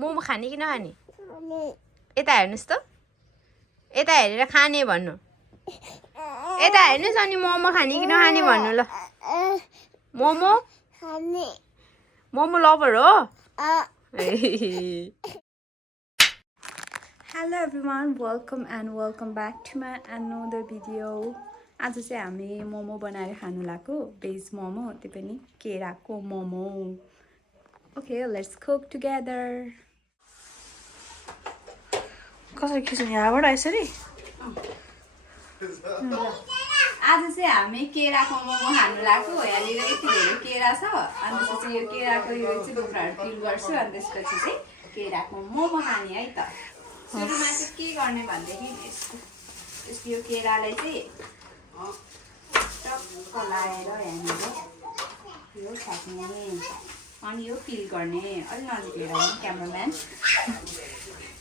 मोमो खाने कि नखाने यता हेर्नुहोस् त यता हेरेर खाने भन्नु यता हेर्नुहोस् अनि मोमो खाने कि नखाने भन्नु ल मोमो खाने मोमो लभर हो Hello everyone, welcome and welcome back to my another video. आज चाहिँ हामी मोमो बनाएर खानु लाग्यो भेज मोमो त्यो पनि केराको momo. Okay, let's cook together. कसरी खिच्नु यहाँबाट यसरी आज चाहिँ हामी केराको मोमो खानु लाग्यो. यहाँनिर यति धेरै केरा छ अनि त्यसपछि यो केराको यो चाहिँ टुक्राहरू पिल गर्छु अनि त्यसपछि चाहिँ केराको मोमो खाने है त. सुरुमा चाहिँ के गर्ने भन्दाखेरि यसको यो केरालाई चाहिँ टक्क लाएर यहाँनिर यो फ्याक्ने अनि यो पिल गर्ने. अलि नजिक हेर क्यामराम्यान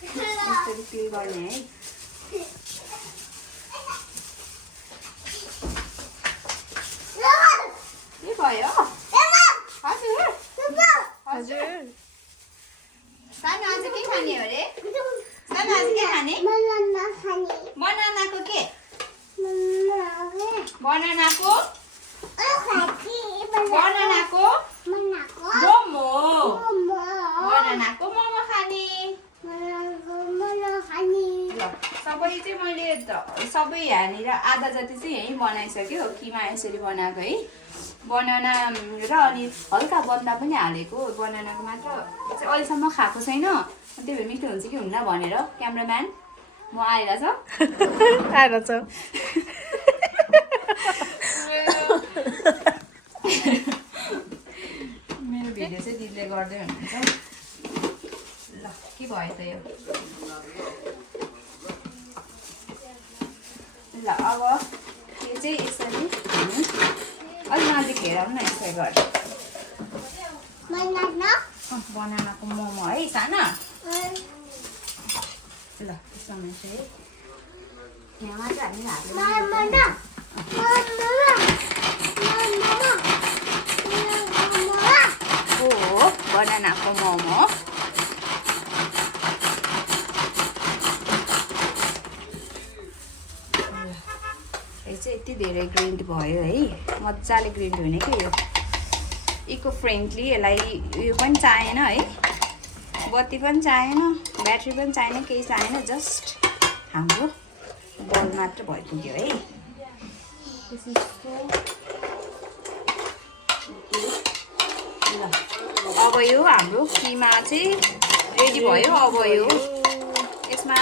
यसरी पिल गर्ने है. के भयो हजुर हजुर सानो आज के खाने हो रे सानो आज के खाने बनानाको के बनानाको मोमो बनानाको मोमो खाने सबै चाहिँ मैले सबै यहाँनिर आधा जति चाहिँ यहीँ बनाइसक्यो. किमा यसरी बनाएको है बनाना र अनि हल्का बन्दा पनि हालेको. बनानाको मात्र चाहिँ अहिलेसम्म खाएको छैन त्यही भएर मिठो हुन्छ कि हुन्न भनेर क्यामराम्यान म आइरहेछ मेरो भिडियो चाहिँ दिदीले गर्दै हुनुहुन्छ. ल के भयो त यो ल अब यो चाहिँ यसरी अलि नजिक हेराउनु न यसै गरेर बनानाको मोमो है सानो. ल त्यसमा चाहिँ यहाँ चाहिँ हामी बनानाको मोमो यो चाहिँ यति धेरै ग्रिन्ड भयो है. मजाले ग्रिन्ड हुने कि यो इको फ्रेन्डली. यसलाई उयो पनि चाहिएन है बत्ती पनि चाहिएन ब्याट्री पनि चाहिएन केही चाहिएन. जस्ट हाम्रो बल मात्र भइपुग्यो है. ल अब यो हाम्रो किमा चाहिँ रेडी भयो. अब यो यसमा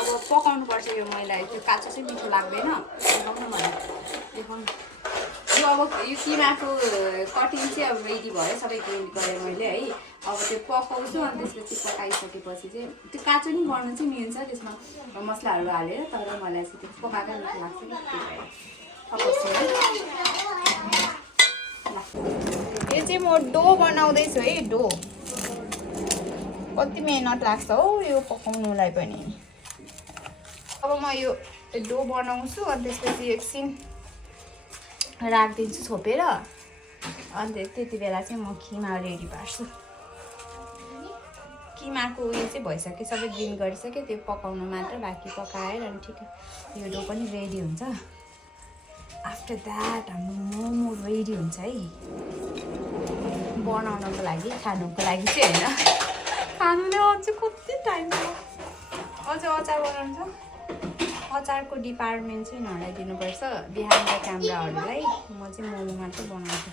अब पकाउनु पर्छ. यो मैले त्यो काँचो चाहिँ मिठो लाग्दैन. देखाउनु मलाई देखाउनु यो अब यो किमाको कटिङ चाहिँ अब रेडी भयो. सबै ग्राइन्ड गरेँ मैले है. अब त्यो पकाउँछु अनि त्यसपछि पकाइसकेपछि चाहिँ त्यो काँचो नि गर्नु चाहिँ मिल्छ त्यसमा मसलाहरू हालेर. तर मलाई चाहिँ त्यो पकाएकै मिठो लाग्छ कि पकाउँछु है. यो चाहिँ म डो बनाउँदैछु है. डो कति मेहनत लाग्छ हौ यो पकाउनुलाई पनि. अब म यो डो बनाउँछु अनि त्यसपछि एकछिन राखिदिन्छु छोपेर अनि त्यति बेला चाहिँ म किमा रेडी पार्छु. किमाको उयो चाहिँ भइसक्यो सबै ग्रिन्ड गरिसक्यो. त्यो पकाउनु मात्र बाँकी पकाएर अनि ठिक यो डो पनि रेडी हुन्छ. आफ्टर द्याट हाम्रो मोमो रेडी हुन्छ है. बनाउनको लागि खानुको लागि चाहिँ होइन. खानुले अझै कति टाइम छ. अझै अचार बनाउनु छ. अचारको डिपार्टमेन्ट चाहिँ नहराइदिनुपर्छ बिहानको क्यामराहरूलाई. म चाहिँ मोमो मात्र बनाउँछु.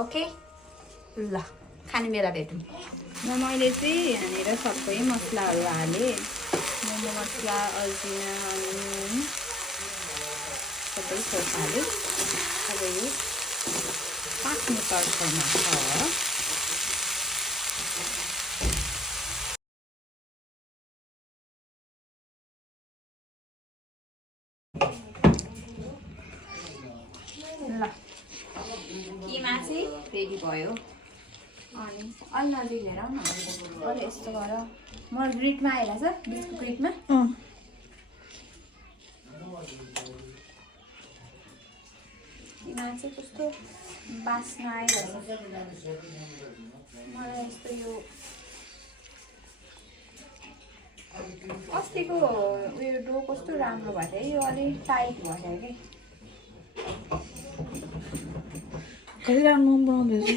ओके ल खाने बेला भेटौँ. मैले चाहिँ यहाँनिर सबै मसलाहरू हालेँ. मोमो मसला अजिना नुन सबै थोक हालेँ. अब यो पाक्ने तर्फमा छ. ल किमा चाहिँ रेडी भयो. अनि अलि नजिक लिएर आउनु अलि यस्तो गर. म ग्रिडमा आइरहेछ बिचको ग्रिडमा. किमा चाहिँ कस्तो बास्ना आइरहेछ. मलाई यस्तो यो अस्तिको उयो डो कस्तो राम्रो भएको थियो यो अलिक टाइट भएको थियो कि कति राम्रो बनाउँदैछ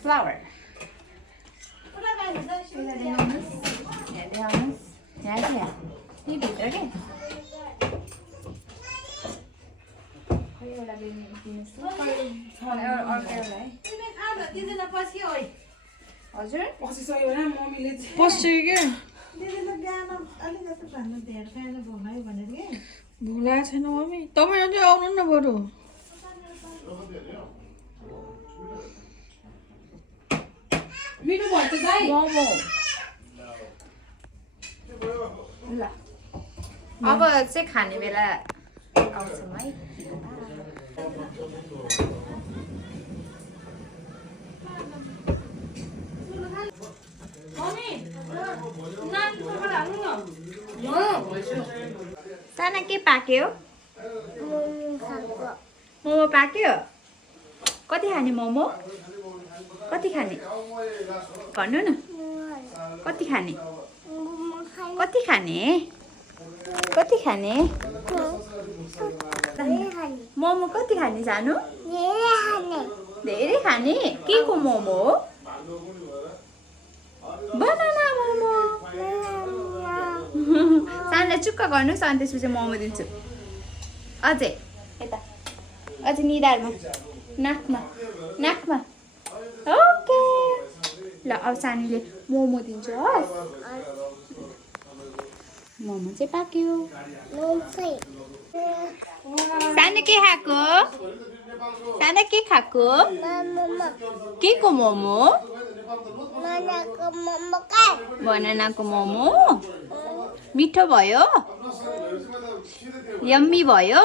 फ्लावर देखाउनुहोस् यहाँ क्या यी भित्र के एउटा दिनुहोस् अर्को एउटा है हजुर पसिसक्यो भने मम्मीले पसिसक्यो क्या भुलाएको छैन मम्मी तपाईँ अझै आउनु न बरु मिठो भन्छ दाइ मोमो ल अब चाहिँ खाने बेला आउँछौँ है साना के पाक्यो मोमो पाक्यो कति खाने मोमो कति खाने भन्नु न कति खाने कति खाने कति खाने मोमो कति खाने सानो धेरै खाने के को मोमो हो बनाना मोमो सानलाई चुक्क गर्नुहोस् अनि त्यसपछि मोमो दिन्छु अझै यता अझै निधारमा नाकमा नाकमा ओके ल अब सानीले मोमो दिन्छु हस् मोमो चाहिँ पाक्यो सानो के खाएको सानो के खाएको के को मोमो बनानाको मोमो मिठो भयो यम्मी भयो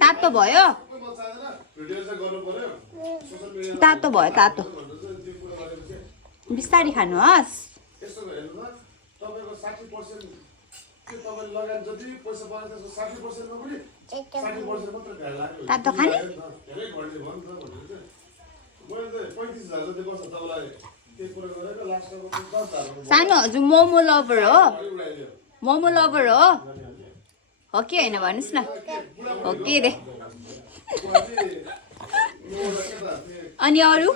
तातो भयो तातो भयो तातो बिस्तारी खानुहोस् तातो खाने सानो हजुर मोमो लभर हो मोमो लभर हो कि होइन भन्नुहोस् न हो कि दे अनि अरू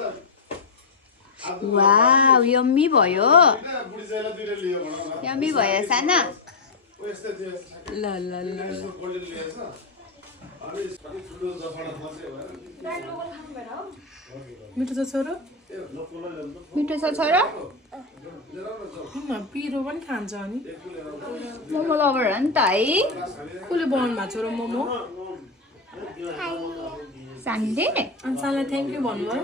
वाउ यम्मी भयो यम्मी भयो साना ल ल ल मिठो छ छोरो मिठो छ छोरा पिरो पनि खान्छ अनि मोमो लभर हो नि त है कसले बनाउनु भएको छोरो मोमो सानले अनि सानलाई थ्याङ्क यू भन्नुभयो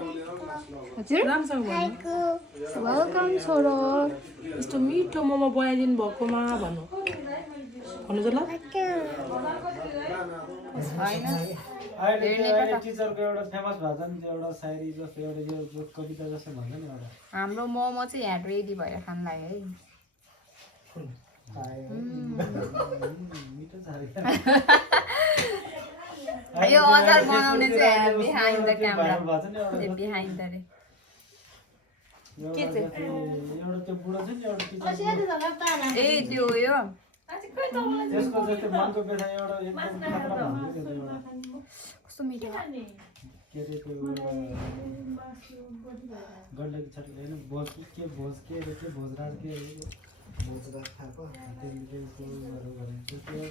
हजुर राम्रोसँग भन्नु वेलकम छोरो यस्तो मिठो मोमो बनाइदिनु भएकोमा भन्नु भन्नु त ल अहिले टिचरको एउटा फेमस भएको छ नि त्यो एउटा सायरी जस्तो एउटा यो कविता जस्तो भन्छ नि एउटा हाम्रो मोमो चाहिँ यहाँ रेडी भएर खानलाई है मिठो छ यो अचार बनाउने चाहिँ behind the camera behind the रे के चाहिँ एउटा त्यो बुढो छ नि एउटा टिचर ए त्यो यो त्यसको जस्तो मनको पेसा एउटा एकदम खतरा हुन्छ त्यो एउटा कस्तो मिठो के अरे त्यो गण्डकी छट हैन भोज के भोज के अरे के भोजराज के अरे भोजराज थापा त्यसले त्यो गरे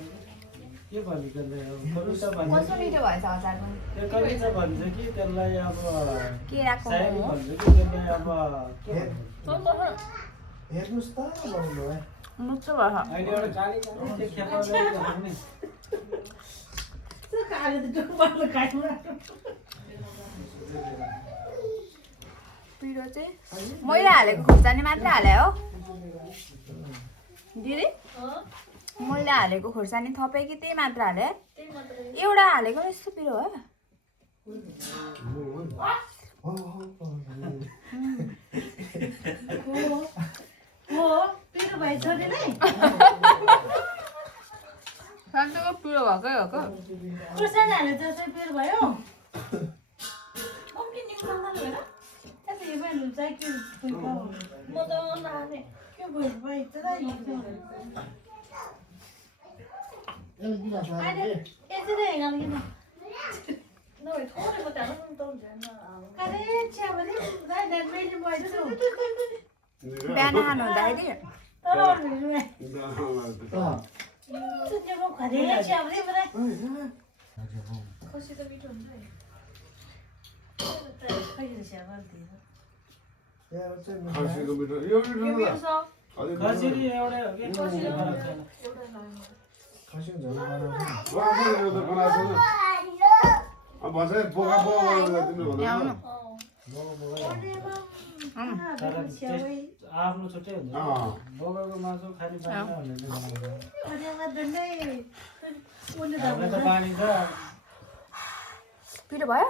के भन्नु त्यसले कविता भन्छ कस्तो मिठो भएछ अचार पनि त्यो कविता भन्छ कि त्यसलाई अब केराको सायरी मोमो भन्छ कि त्यसलाई अब के हेर्नुस् त भन्नु है मिठो भयो अहिले एउटा गाडी त्यो खेपा गएको नि पिरो चाहिँ मैले हालेको खुर्सानी मात्र हाले हो दिदी मैले हालेको खुर्सानी थपेँ कि त्यही मात्र हाले एउटा हालेको यस्तो पिरो हो पिरो भएछ सन्चोको पिरो भएकै हो कि खुर्सानीहरूले त चाहिँ फेरि भयो कम्ती निक्लो भएन त्यस्तो हेर्नु चाहिँ के म त नखाने के भयो भाइ त यसरी हेर्न किन नभए थोरै मात्रै हाल्नु नि त अरे चियाबारी मैले भयो बिहान खानु हुँदाखेरि तर म खरे चियाबारी मलाई खसी त मिठो हुन्छ है खैले चियाबारी खसीको मिठो यो मिठो न खसी एउटा हो कि खसी झोल बनाउँछ यो त बनाएको छैन अब भन्छ बोका बोका दिनु हुँदैन आफ्नो छुट्टै हुन्छ बोकाको मासु खालि पानी छ पिरो भयो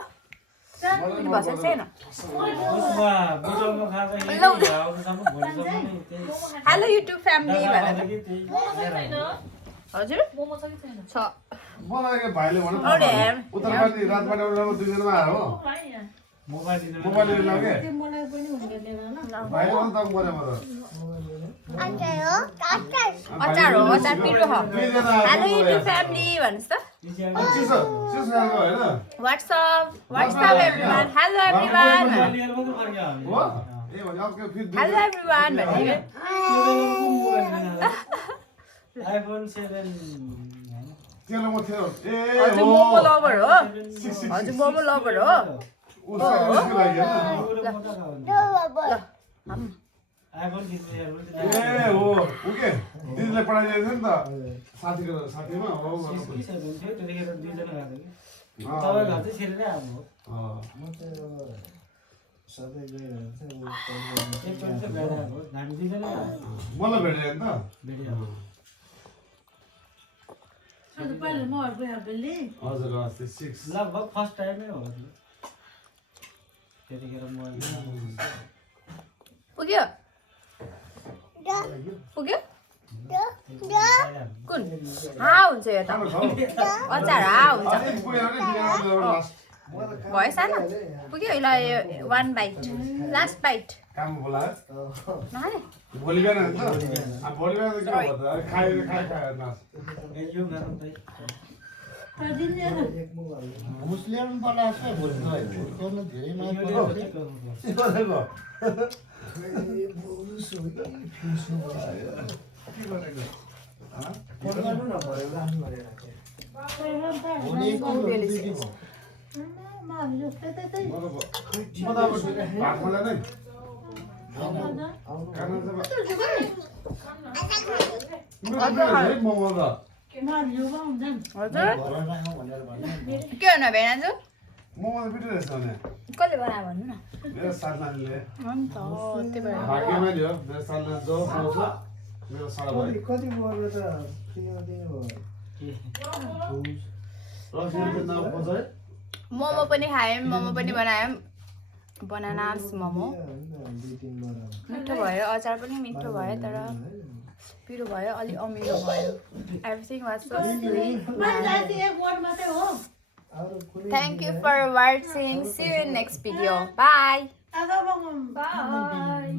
पिरो भएछ छैन बुझाउनु खाँदाखेरि हेलो युट्युब फ्यामिली भनेर हजुर छ मलाई के भाइले भन्नु उत्तरपाटी रातबाट एउटा दुईजनामा आयो हो मोबाइल लिन लाग्यो भाइले भन्नु त गरे म त अचार हो अचार पिरो हो हेलो युट्युब फ्यामिली भन्नुहोस् त WhatsApp everyone hello everyone hello everyone भन्ने आइफोन 7 तेलमा थियो ए हजुर मोमो लभर हो हजुर मोमो लभर हो आइफोन किन्ने ए हो ओके दिदीले पढाइदिएको थियो नि त साथीमा हो त्यतिखेर दुईजना गएको कि तपाईँ घर चाहिँ छिरेरै आउनु हो म चाहिँ सधैँ गइरहन्छ एकचोटि चाहिँ गइरहेको हामी दुईजना मलाई भेटेँ नि त भेटिहाल्नु पहिला म हस्बेन्डले हजुर अस्ति 6 लगभग फर्स्ट टाइमै हो त्यतिखेर म पुग्यो पुग्यो कुन हा हुन्छ यो त अचार हा हुन्छ भयो सानो पुग्यो यसलाई 1 बाइट लास्ट बाइट काम बोला नखाने भोलि बिहान नि त अब भोलि बिहान के भयो त खाइ नास यो गाह्रो त मुस्लिम बनाएको भोल्नु गर्नु धेरै माया के हुन भेनाजु मोमो त पिटो रहेछ भने कसले बनायो भन्नु न मेरो साथीले अन्त त्यही भएर भाग्यमा दियो मेरो साथीले जो पाउँछ मेरो सारा भाइ कति वर्ष त मोमो पनि खायौँ मोमो पनि बनायौँ बनानास मोमो मिठो भयो अचार पनि मिठो भयो तर पिरो भयो अलि अमिलो भयो everything was so sweet Thank you for watching. See you in next video. Bye. Bye.